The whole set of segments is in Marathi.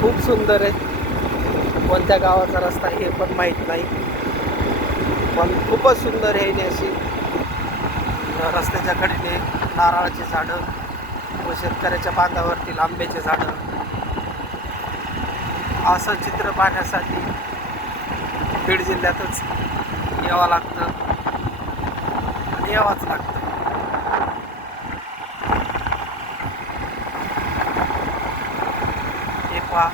खूप सुंदर आहे. कोणत्या गावाचा रस्ता हे पण माहीत नाही, पण खूपच सुंदर आहे. आणि अशी रस्त्याच्या कडेने नारळाची झाडं व शेतकऱ्याच्या बांधावरतील आंब्याचे झाडं, असं चित्र पाहण्यासाठी बीड जिल्ह्यातच यावं लागतं आणि यावंच लागतं. हे पहा,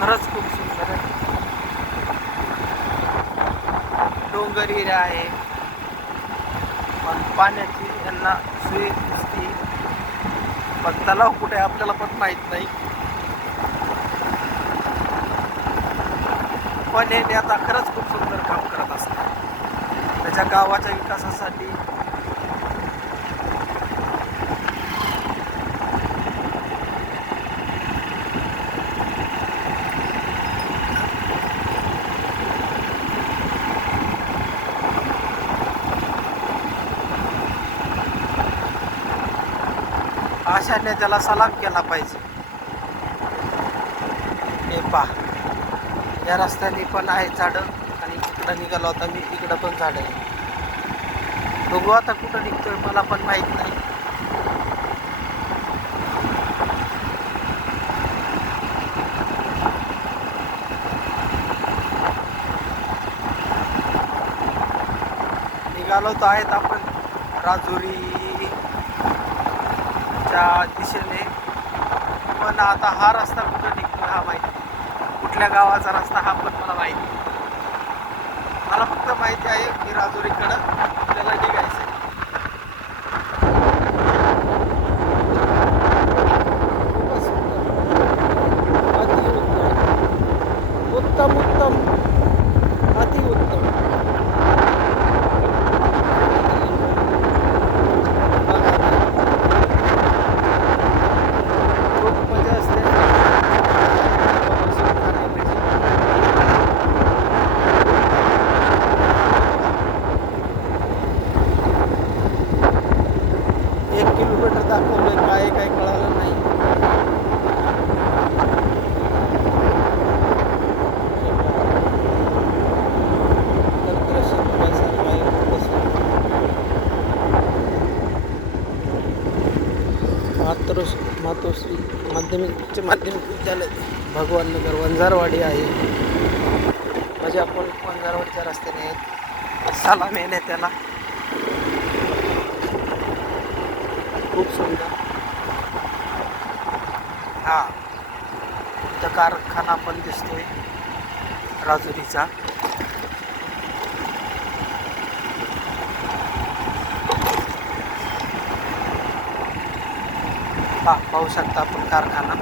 खरंच खूप सुंदर आहे. डोंगर एरिया आहे, पण पाण्याची यांना सोय दिसते, पण तलाव कुठे आपल्याला पण माहीत नाही. पण हे नेता खरंच खूप सुंदर काम करत असतात त्याच्या गावाच्या विकासासाठी. अशा नेत्याला सलाम केला पाहिजे. हे पहा, या रस्त्याने पण आहे झाडं, आणि इकडं निघालो होता मी, इकडं पण झाडं आहे. बघू आता कुठं निघतोय, मला पण माहीत नाही. निघालो तर आहेत आपण राजुरीच्या दिशेने, पण आता हा रस्ता कुठं निघतोय हा माहिती, कुठल्या गावाचा रस्ता हा पण मला माहिती. मला फक्त माहिती आहे की राजुरीकडं आपल्याला निघायचं आहे. खूपच सुंदर, अतिउत्तम, उत्तम उत्तम, अतिउत्तम. खूप मजा असते खाण्याची. 1 किलोमीटर दाखवलंय, काय काय कळालं नाही. तंत्रशिल्प बघायसारखं आहे, खूपच सुंदर. मातोश्री माध्यमिक उच्च माध्यमिक विद्यालय भगवान नगर वंजारवाडी आहे. म्हणजे आपण वंजारवाडीच्या रस्त्याने आहेत. सलाम येणे त्याला. खूप सुंदर. हा, इथं कारखाना पण दिसतोय राजुरीचा. पाहू शकता आपण कारखाना.